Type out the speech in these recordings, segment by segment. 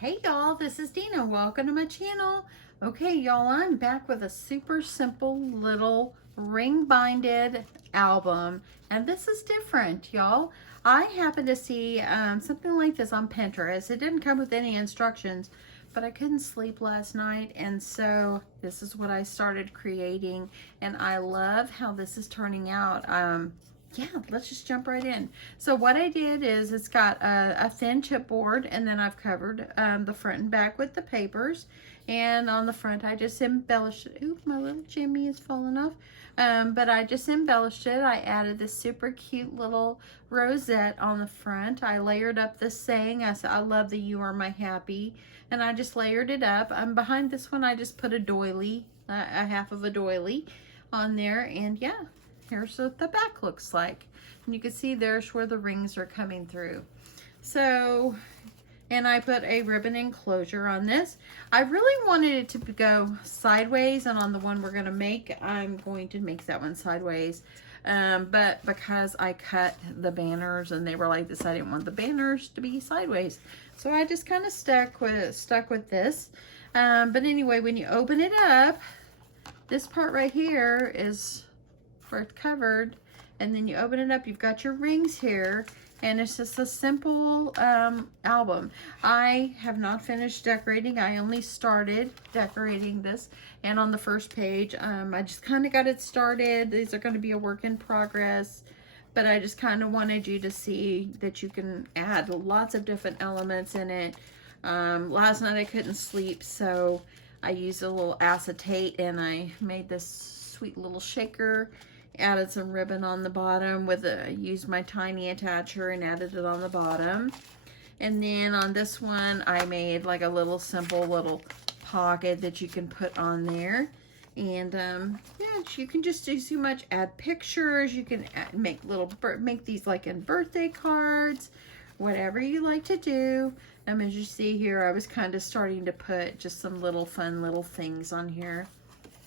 Hey y'all, this is Dina. Welcome to my channel. Okay, y'all, I'm back with a super simple little ring binded album, and this is different, y'all. I happened to see something like this on Pinterest. It didn't come with any instructions, but I couldn't sleep last night, and so this is what I started creating, and I love how this is turning out. Yeah, let's just jump right in. So what I did is it's got a thin chipboard, and then I've covered the front and back with the papers. And on the front, I just embellished it. Oop, my little Jimmy is falling off. But I just embellished it. I added this super cute little rosette on the front. I layered up this saying. I said, I love that you are my happy. And I just layered it up. Behind this one, I just put a doily, a half of a doily on there. And yeah. Here's what the back looks like. And you can see there's where the rings are coming through. So, and I put a ribbon enclosure on this. I really wanted it to go sideways, and on the one we're gonna make, I'm going to make that one sideways. But because I cut the banners and they were like this, I didn't want the banners to be sideways. So I just kind of stuck with this. But anyway, when you open it up, this part right here is where it's covered, and then you open it up, you've got your rings here, and it's just a simple album. I have not finished decorating. I only started decorating this, and on the first page I just kind of got it started. These are going to be a work in progress, but I just kind of wanted you to see that you can add lots of different elements in it. Last night I couldn't sleep, so I used a little acetate, and I made this sweet little shaker. Added some ribbon on the bottom with used my tiny attacher and added it on the bottom. And then on this one, I made like a little simple little pocket that you can put on there. And yeah, you can just do so much. Add pictures. You can make these like in birthday cards, whatever you like to do. As you see here, I was kind of starting to put just some little fun little things on here.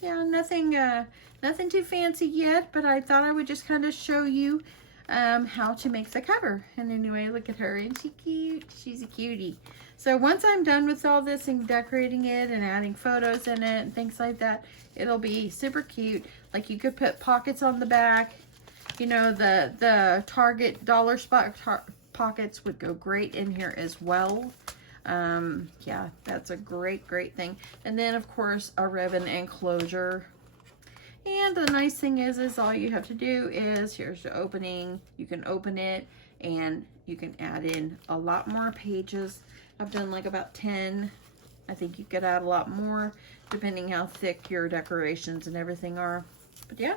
Yeah, nothing too fancy yet, but I thought I would just kind of show you how to make the cover. And anyway, look at her, isn't she cute? She's a cutie. So once I'm done with all this and decorating it and adding photos in it and things like that, it'll be super cute. Like you could put pockets on the back. You know, the Target dollar spot pockets would go great in here as well. Yeah, that's a great thing. And then of course a ribbon enclosure. And the nice thing is all you have to do is, here's the opening. You can open it and you can add in a lot more pages. I've done like about 10. I think you could add a lot more depending how thick your decorations and everything are. But yeah,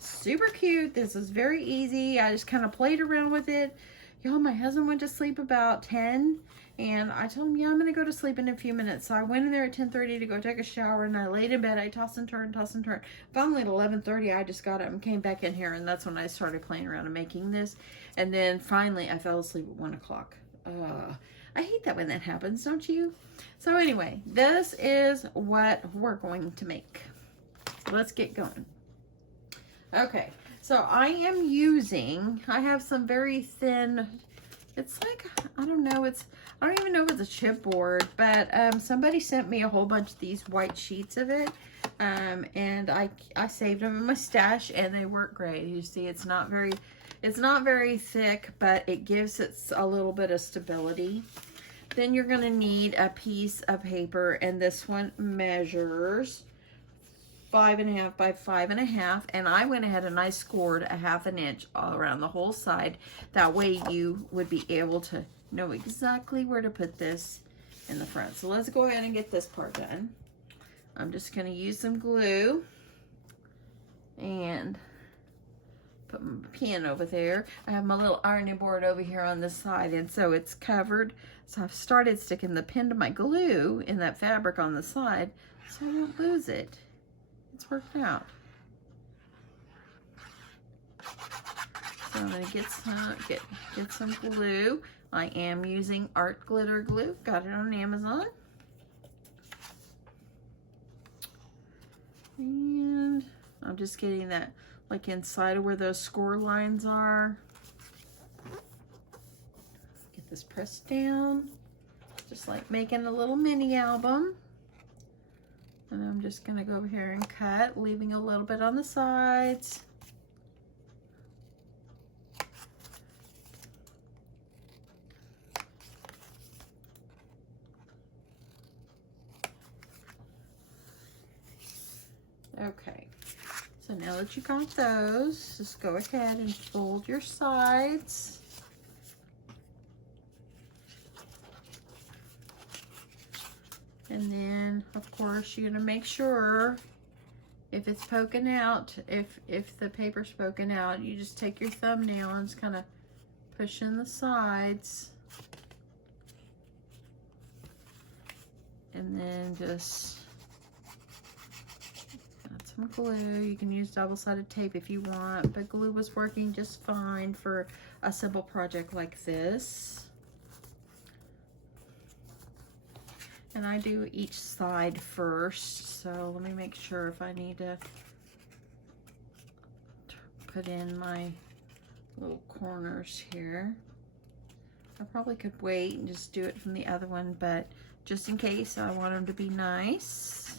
super cute. This is very easy. I just kind of played around with it. Y'all, my husband went to sleep about 10, and I told him, yeah, I'm going to go to sleep in a few minutes. So I went in there at 10:30 to go take a shower, and I laid in bed. I tossed and turned. Finally at 11:30, I just got up and came back in here, and that's when I started playing around and making this. And then finally, I fell asleep at 1 o'clock. I hate that when that happens, don't you? So anyway, this is what we're going to make. Let's get going. Okay. So I have some very thin, it's like, I don't know, I don't even know if it's a chipboard, but somebody sent me a whole bunch of these white sheets of it, and I saved them in my stash, and they work great. You see, it's not very thick, but it gives it a little bit of stability. Then you're going to need a piece of paper, and this one measures 5.5 by 5.5, and I went ahead and I scored a 1/2 inch all around the whole side. That way you would be able to know exactly where to put this in the front. So let's go ahead and get this part done. I'm just going to use some glue and put my pen over there. I have my little ironing board over here on this side, and so it's covered. So I've started sticking the pen to my glue in that fabric on the side so I don't lose it. It's worked out. So I'm going to get some glue. I am using Art Glitter Glue. Got it on Amazon. And I'm just getting that like inside of where those score lines are. Get this pressed down. Just like making a little mini album. And I'm just gonna go over here and cut, leaving a little bit on the sides. Okay, so now that you got those, just go ahead and fold your sides. And then, of course, you're gonna make sure if it's poking out, if the paper's poking out, you just take your thumbnail and just kind of push in the sides. And then just add some glue. You can use double-sided tape if you want, but glue was working just fine for a simple project like this. And I do each side first, so let me make sure if I need to put in my little corners here. I probably could wait and just do it from the other one, but just in case, I want them to be nice.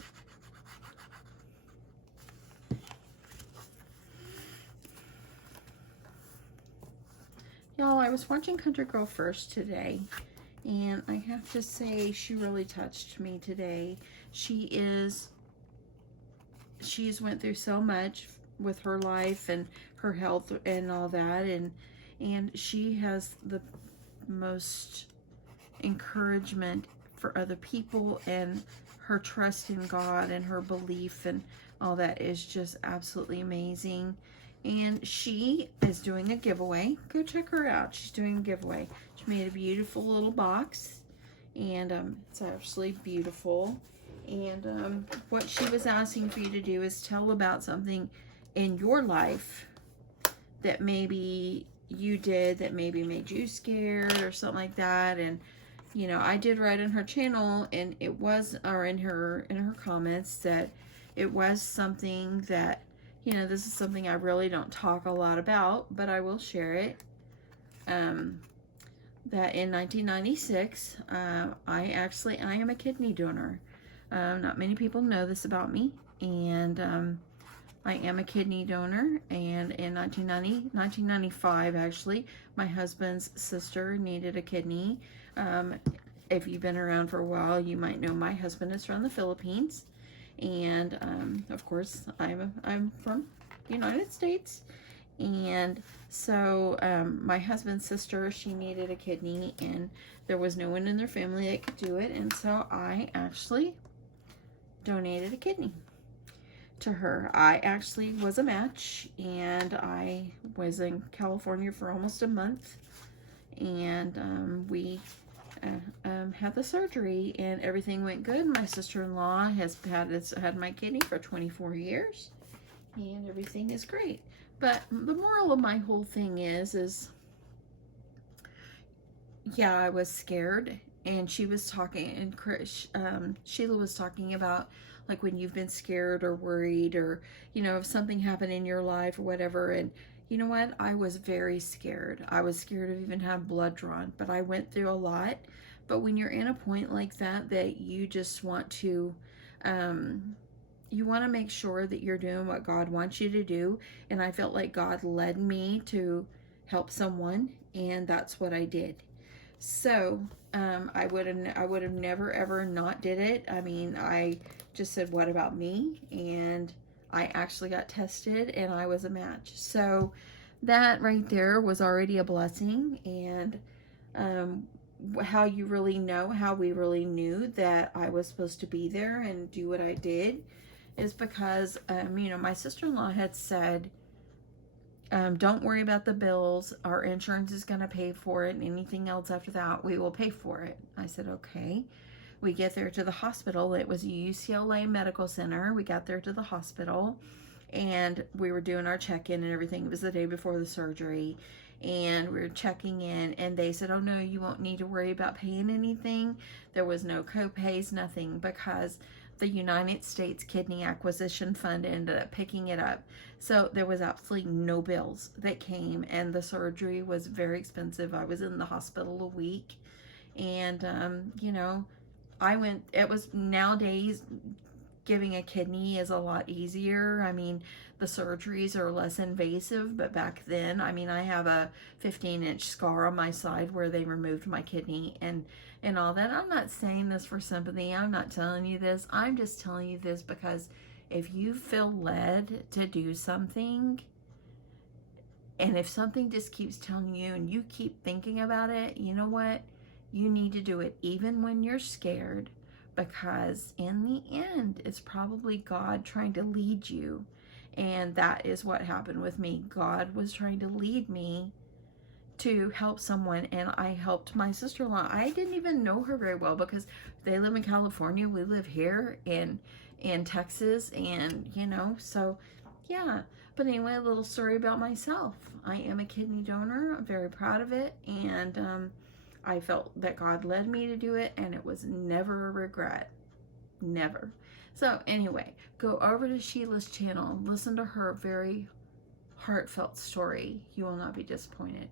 Y'all, I was watching Country Girl First today, and I have to say she really touched me today. She's went through so much with her life and her health and all that, and she has the most encouragement for other people, and her trust in God and her belief and all that is just absolutely amazing. And she is doing a giveaway. Go check her out. She's doing a giveaway. She made a beautiful little box, and it's absolutely beautiful. And what she was asking for you to do is tell about something in your life that maybe you did that maybe made you scared or something like that. And you know, I did write on her channel, and it was, or in her comments, that it was something that, you know, this is something I really don't talk a lot about, but I will share it. That in 1996, I am a kidney donor. Not many people know this about me, and I am a kidney donor. And in 1995, actually, my husband's sister needed a kidney. If you've been around for a while, you might know my husband is from the Philippines. And of course, I'm from the United States, and so my husband's sister, she needed a kidney, and there was no one in their family that could do it, and so I actually donated a kidney to her. I actually was a match, and I was in California for almost a month, and we had the surgery, and everything went good. My sister-in-law has had my kidney for 24 years, and everything is great. But the moral of my whole thing is yeah, I was scared, and she was talking, and Sheila was talking about, like, when you've been scared or worried, or, you know, if something happened in your life or whatever. And you know what? I was very scared. I was scared of even having blood drawn, but I went through a lot. But when you're in a point like that, that you just want to, you want to make sure that you're doing what God wants you to do. And I felt like God led me to help someone, and that's what I did. So I would have never ever not did it. I mean, I just said, what about me? And I actually got tested, and I was a match. So that right there was already a blessing. And how we really knew that I was supposed to be there and do what I did is because, you know, my sister-in-law had said, don't worry about the bills. Our insurance is going to pay for it, and anything else after that, we will pay for it. I said, okay. We get there to the hospital. It was UCLA Medical Center. We got there to the hospital, and we were doing our check-in and everything. It was the day before the surgery, and we were checking in, and they said, oh no, you won't need to worry about paying anything. There was no co-pays, nothing, because the United States Kidney Acquisition Fund ended up picking it up. So there was absolutely no bills that came, and the surgery was very expensive. I was in the hospital a week, And, you know, it was nowadays, giving a kidney is a lot easier. I mean, the surgeries are less invasive, but back then, I mean, I have a 15-inch scar on my side where they removed my kidney and all that. I'm not saying this for sympathy. I'm not telling you this. I'm just telling you this because if you feel led to do something, and if something just keeps telling you and you keep thinking about it, you know what? You need to do it even when you're scared, because in the end, it's probably God trying to lead you. And that is what happened with me. God was trying to lead me to help someone, and I helped my sister-in-law. I didn't even know her very well because they live in California. We live here in Texas, and you know, so yeah. But anyway, a little story about myself. I am a kidney donor. I'm very proud of it, and I felt that God led me to do it, and it was never a regret. Never. So anyway, go over to Sheila's channel. Listen to her very heartfelt story. You will not be disappointed.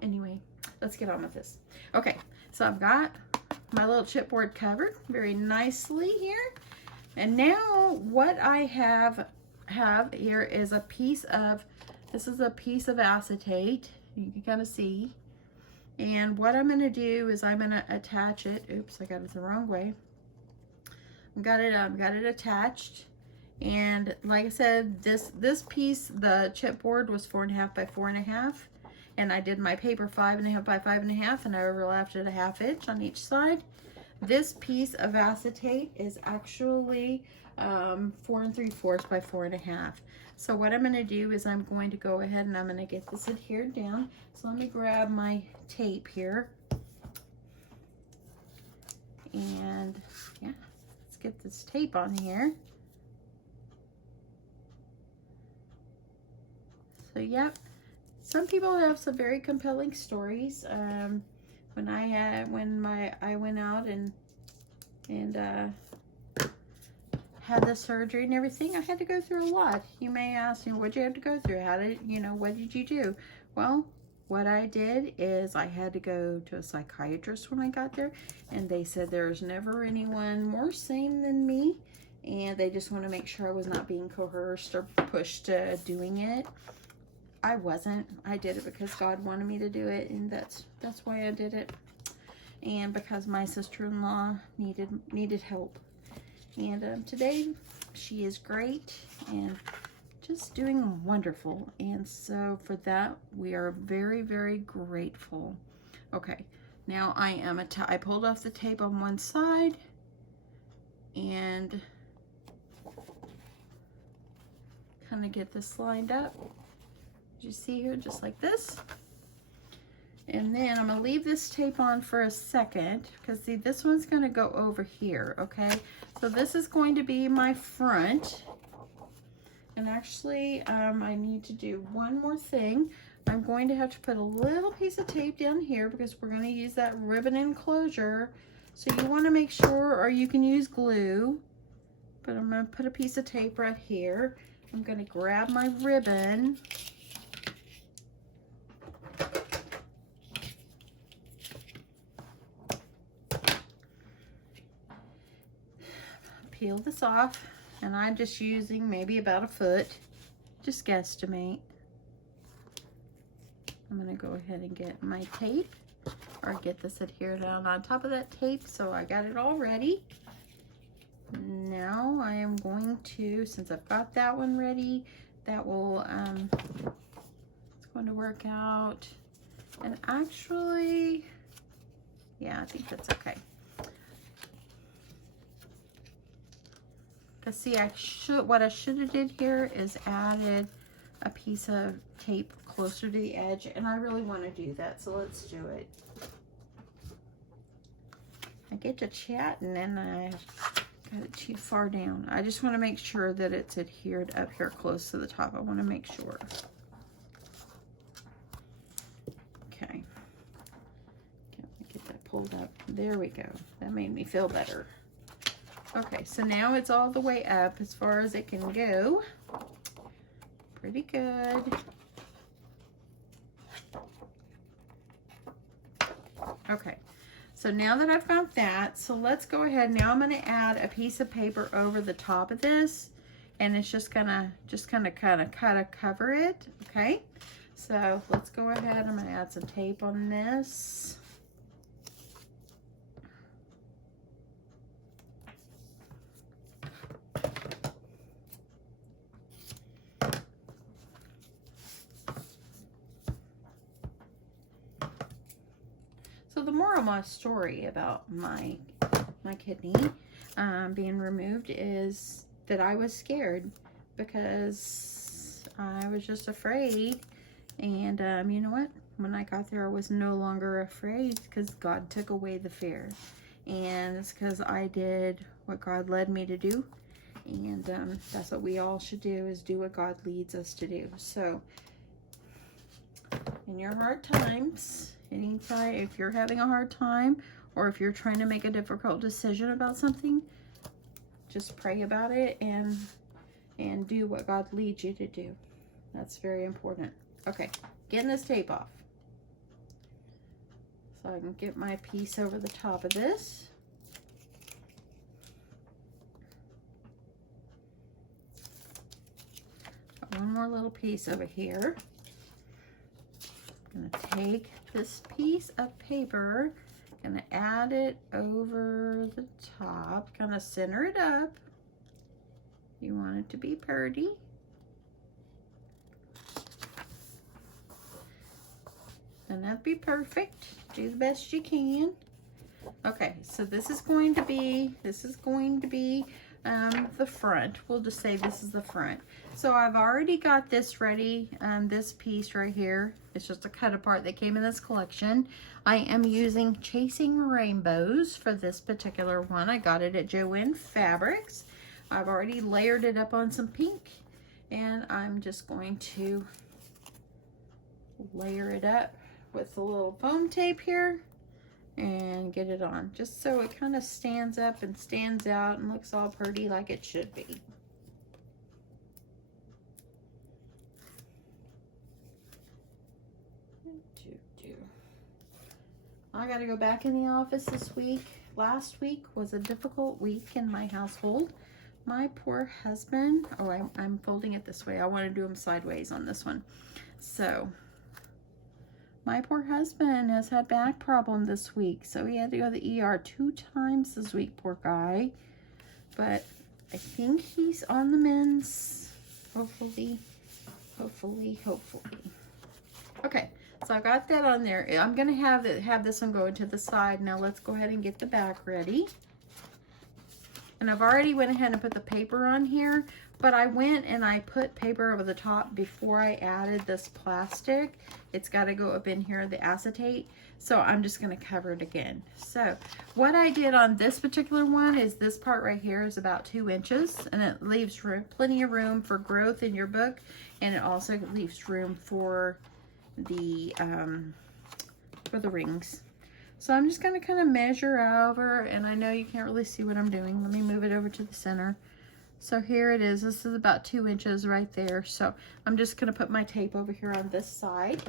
Anyway, let's get on with this. Okay, so I've got my little chipboard covered very nicely here. And now what I have here is a piece of, this is a piece of acetate. You can kind of see. And what I'm going to do is I'm going to attach it. Oops, I got it the wrong way. I've got it attached. And like I said, this piece, the chipboard was 4.5 by 4.5. And I did my paper 5.5 by 5.5, and I overlapped it a 1/2 inch on each side. This piece of acetate is actually 4 3/4 by 4.5. So what I'm going to do is I'm going to go ahead and I'm going to get this adhered down. So let me grab my tape here. And yeah, let's get this tape on here. So yep, some people have some very compelling stories. When I went out and had the surgery and everything, I had to go through a lot. You may ask, you know, what'd you have to go through? How did, you know, what did you do? Well, what I did is I had to go to a psychiatrist when I got there, and they said there's never anyone more sane than me, and they just want to make sure I was not being coerced or pushed to doing it. I wasn't. I did it because God wanted me to do it, and that's why I did it. And because my sister-in-law needed help. And today she is great and just doing wonderful. And so for that, we are very, very grateful. Okay, now I pulled off the tape on one side, and kind of get this lined up. You see here, just like this. And then I'm going to leave this tape on for a second, because see, this one's going to go over here, okay? So this is going to be my front. And actually, I need to do one more thing. I'm going to have to put a little piece of tape down here because we're going to use that ribbon enclosure. So you want to make sure, or you can use glue, but I'm going to put a piece of tape right here. I'm going to grab my ribbon. Peel this off, and I'm just using maybe about 1 foot, just guesstimate. I'm going to go ahead and get my tape, or get this adhered on top of that tape, so I got it all ready. Now I am going to, since I've got that one ready, that will, it's going to work out, and actually, yeah, I think that's okay. Cause see, what I should have did here is added a piece of tape closer to the edge, and I really want to do that, so let's do it. I get to chatting and I got it too far down. I just want to make sure that it's adhered up here close to the top. I want to make sure. Okay. Get that pulled up. There we go. That made me feel better. Okay, so now it's all the way up as far as it can go. Pretty good. Okay, so now that I've got that, so let's go ahead. Now I'm going to add a piece of paper over the top of this, and it's just gonna kind of cover it. Okay, so let's go ahead. I'm going to add some tape on this. So the moral of my story about my kidney being removed is that I was scared because I was just afraid. And you know what? When I got there, I was no longer afraid because God took away the fear. And it's because I did what God led me to do. And that's what we all should do, is do what God leads us to do. So in your hard times, anytime, if you're having a hard time or if you're trying to make a difficult decision about something, just pray about it and do what God leads you to do. That's very important. Okay, getting this tape off. So I can get my piece over the top of this. Got one more little piece over here. I'm gonna take this piece of paper, gonna add it over the top, kind of center it up. You want it to be pretty. And that'd be perfect. Do the best you can. Okay, so this is going to be the front. We'll just say this is the front. So I've already got this ready. This piece right here, it's just a cut apart that came in this collection. I am using Chasing Rainbows for this particular one. I got it at Joann Fabrics. I've already layered it up on some pink, and I'm just going to layer it up with a little foam tape here and get it on, just so it kind of stands up and stands out and looks all pretty like it should be. I got to go back in the office this week. Last week was a difficult week in my household. My poor husband, oh, I'm folding it this way. I want to do them sideways on this one. So my poor husband has had back problem this week, so he had to go to the ER 2 times this week, poor guy. But I think he's on the mends, hopefully. Okay, so I got that on there. I'm gonna have this one go to the side. Now let's go ahead and get the back ready. And I've already went ahead and put the paper on here, but I went and I put paper over the top before I added this plastic. It's got to go up in here, the acetate. So I'm just going to cover it again. So what I did on this particular one is this part right here is about 2 inches, and it leaves plenty of room for growth in your book, and it also leaves room for the rings. So I'm just going to kind of measure over, and I know you can't really see what I'm doing. Let me move it over to the center. So here it is. This is about 2 inches right there. So I'm just going to put my tape over here on this side.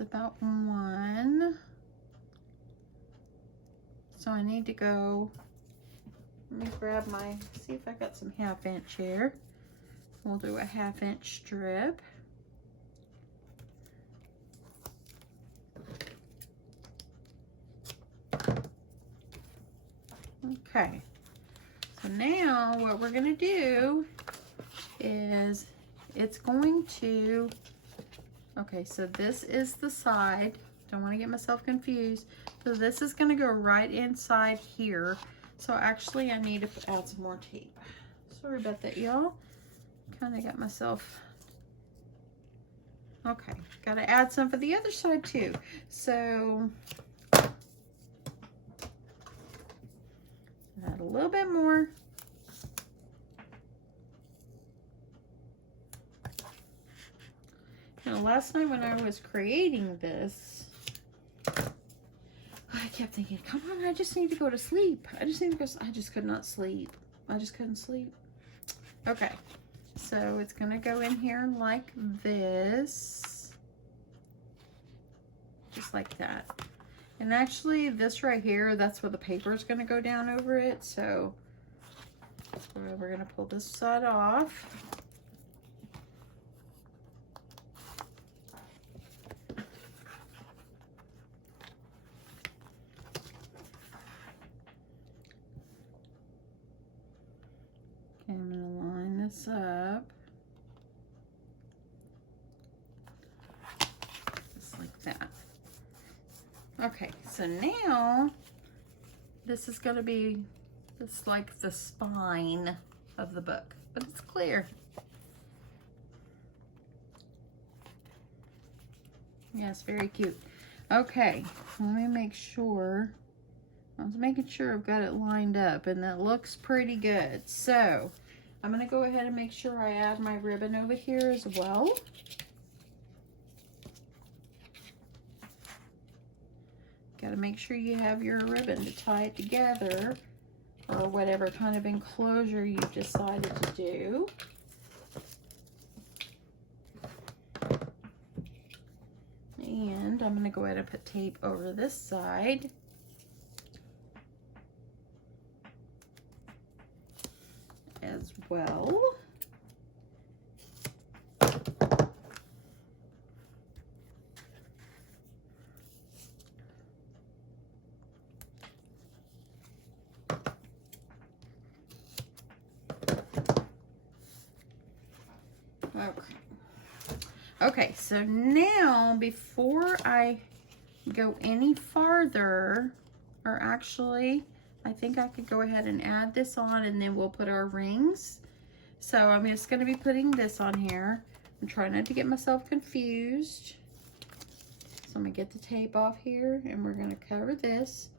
About 1. So I need to go, let me grab my, see if I got some 1/2 inch here. We'll do a 1/2 inch strip. Okay, so now what we're going to do is it's going to, okay, so this is the side. Don't want to get myself confused. So this is going to go right inside here. So actually I need to add some more tape. Sorry about that, y'all. Kind of got myself, okay, got to add some for the other side too. So add a little bit more. last night when I was creating this, I kept thinking, come on, I just need to go to sleep. I just could not sleep. I just couldn't sleep. Okay, so it's gonna go in here like this. Just like that. And actually this right here, that's where the paper is gonna go down over it. So we're gonna pull this side off. Okay, I'm gonna line this up. Just like that. Okay, so now this is gonna be, it's like the spine of the book, but it's clear. Yes, very cute. Okay, let me make sure. I was making sure I've got it lined up, and that looks pretty good. So I'm gonna go ahead and make sure I add my ribbon over here as well. Got to make sure you have your ribbon to tie it together, or whatever kind of enclosure you've decided to do. And I'm going to go ahead and put tape over this side. As well. Okay, so now before I go any farther, or actually, I think I could go ahead and add this on and then we'll put our rings. So I'm just going to be putting this on here. I'm trying not to get myself confused. So I'm going to get the tape off here and we're going to cover this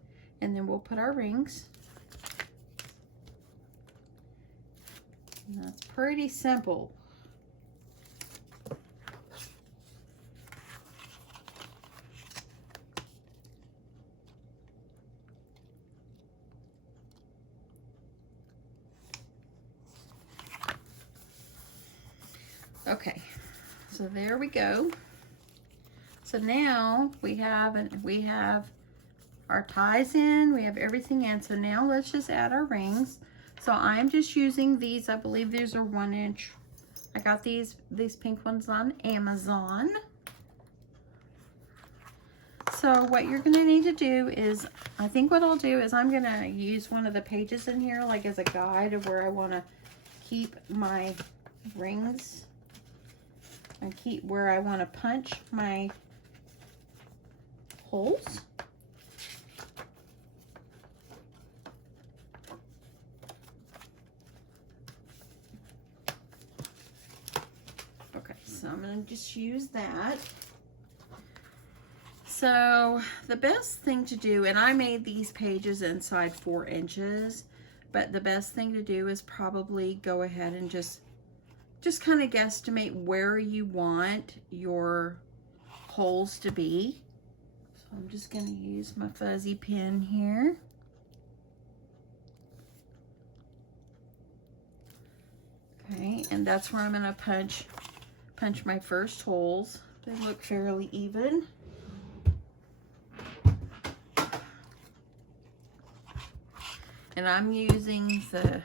and then we'll put our rings. And that's pretty simple. Okay, so there we go. So now we have our ties in, we have everything in. So now let's just add our rings. So I'm just using these, I believe these are 1 inch. I got these pink ones on Amazon. So what you're gonna need to do is, I think what I'll do is I'm gonna use one of the pages in here like as a guide of where I wanna keep my rings. And keep where I want to punch my holes. Okay, so I'm going to just use that. So the best thing to do, and I made these pages inside 4 inches, but the best thing to do is probably go ahead and just kind of guesstimate where you want your holes to be. So I'm just going to use my fuzzy pen here. Okay, and that's where I'm going to punch my first holes. They look fairly even. And I'm using the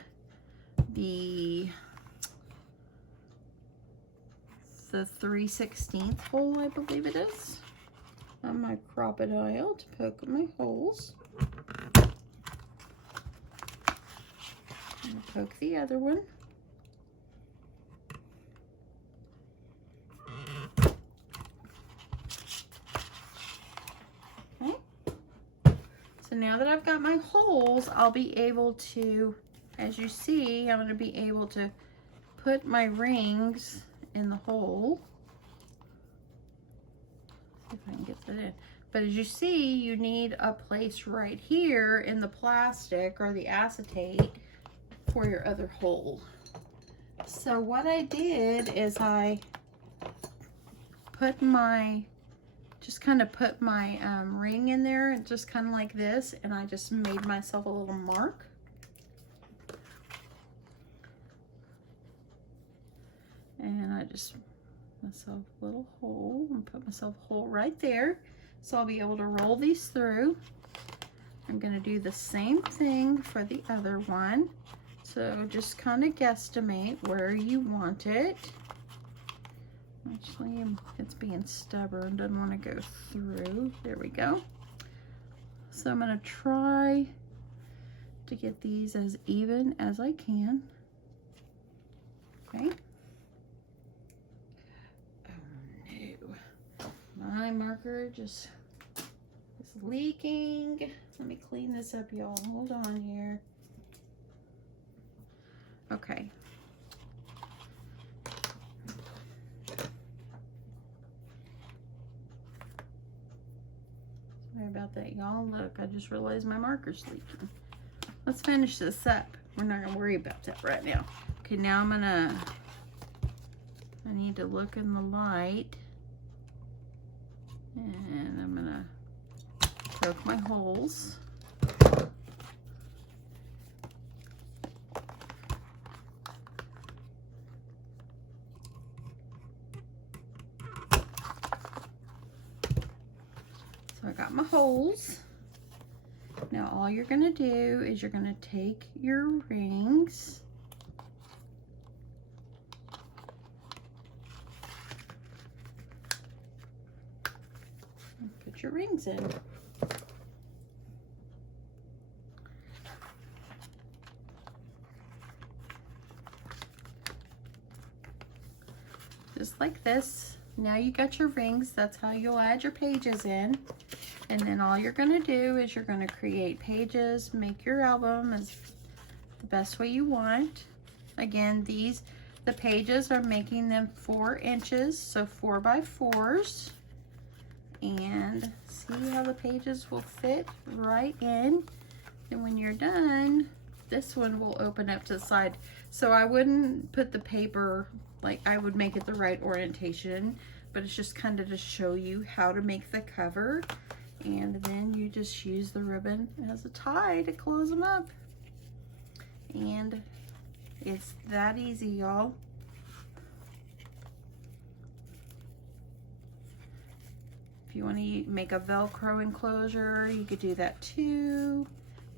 3/16 hole, I believe it is, on my crocodile to poke my holes. And poke the other one. Okay. So now that I've got my holes, I'll be able to, as you see, I'm going to be able to put my rings in the hole. See if I can get that in. But as you see, you need a place right here in the plastic or the acetate for your other hole. So what I did is I put my, ring in there, and just kind of like this, and I just made myself a little mark. And I just myself a little hole and put myself a hole right there. So I'll be able to roll these through. I'm going to do the same thing for the other one. So just kind of guesstimate where you want it. Actually, it's being stubborn, doesn't want to go through. There we go. So I'm going to try to get these as even as I can. Okay. My marker just is leaking. Let me clean this up, y'all. Hold on here. Okay. Sorry about that, y'all. Look, I just realized my marker's leaking. Let's finish this up. We're not gonna worry about that right now. Okay, now I need to look in the light. And I'm gonna poke my holes. So I got my holes. Now all you're gonna do is you're gonna take your rings and put your rings in. Just like this. Now you got your rings. That's how you'll add your pages in. And then all you're gonna do is you're gonna create pages, make your album as the best way you want. Again, the pages are making them 4 inches, so 4 by 4s. And see how the pages will fit right in. And when you're done, this one will open up to the side. So I wouldn't put the paper, like I would make it the right orientation, but it's just kind of to show you how to make the cover. And then you just use the ribbon as a tie to close them up. And it's that easy, y'all. If you want to make a Velcro enclosure, you could do that too.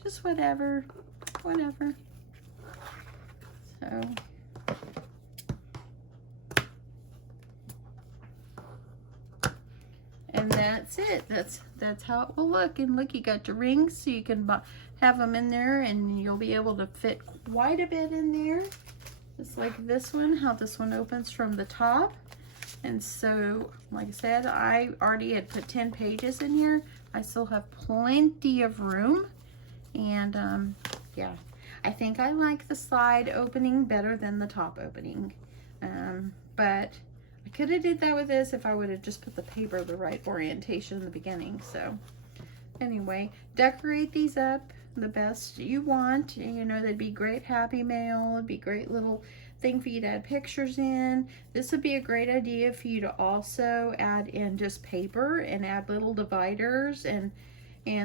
Just whatever. So. And that's it. That's how it will look. And look, you got your rings, so you can have them in there, and you'll be able to fit quite a bit in there. Just like this one, how this one opens from the top. And so, like I said, I already had put 10 pages in here. I still have plenty of room. And yeah, I think I like the side opening better than the top opening. But I could have did that with this if I would have just put the paper the right orientation in the beginning. So anyway, decorate these up the best you want. You know, they'd be great happy mail. It'd be great little thing for you to add pictures in. This would be a great idea for you to also add in just paper and add little dividers and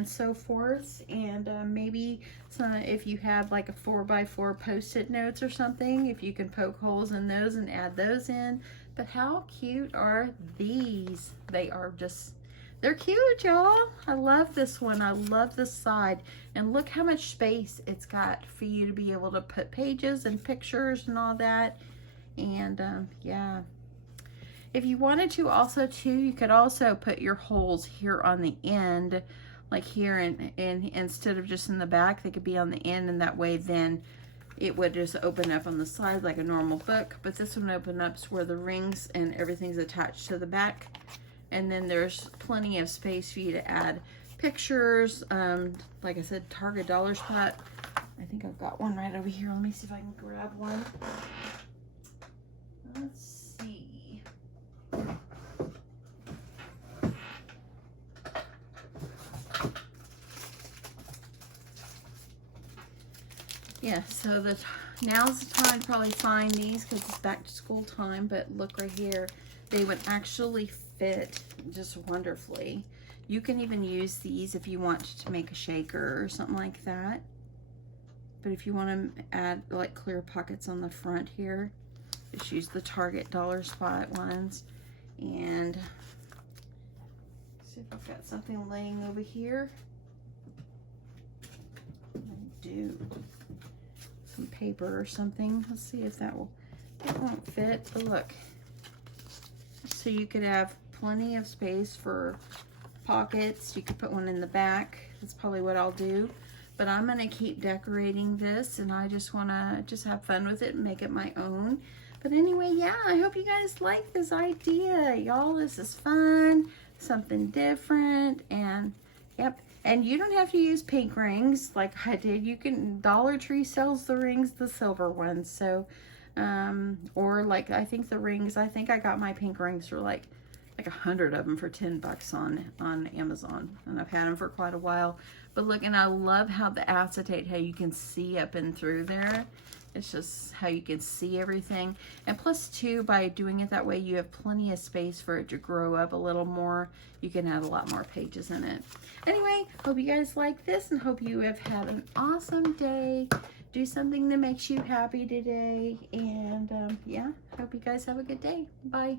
so forth. And maybe if you have like a 4x4 post-it notes or something, if you can poke holes in those and add those in. But how cute are these? They are just, they're cute, y'all. I love this one. I love this side. And look how much space it's got for you to be able to put pages and pictures and all that. And yeah. If you wanted to also too, you could also put your holes here on the end, like here, and instead of just in the back, they could be on the end, and that way then it would just open up on the side like a normal book. But this one opens up where the rings and everything's attached to the back. And then there's plenty of space for you to add pictures. Like I said, Target dollar spot. I think I've got one right over here. Let me see if I can grab one. Let's see. Yeah, so now's the time to probably find these because it's back to school time. But look right here, they would actually fit just wonderfully. You can even use these if you want to make a shaker or something like that. But if you want to add like clear pockets on the front here, just use the Target Dollar Spot ones. And see if I've got something laying over here. I do. Some paper or something. Let's see if that will, it won't fit, but look. So you could have plenty of space for pockets. You could put one in the back. That's probably what I'll do. But I'm gonna keep decorating this, and I just wanna have fun with it and make it my own. But anyway, yeah, I hope you guys like this idea. Y'all, this is fun, something different, and yep. And you don't have to use pink rings like I did. You can, Dollar Tree sells the rings, the silver ones. So, or like, I think the rings, I think I got my pink rings for like 100 of them for 10 bucks on Amazon. And I've had them for quite a while. But look, and I love how the acetate, how you can see up and through there. It's just how you can see everything. And plus too, by doing it that way, you have plenty of space for it to grow up a little more. You can add a lot more pages in it. Anyway, hope you guys like this and hope you have had an awesome day. Do something that makes you happy today. And yeah, hope you guys have a good day. Bye.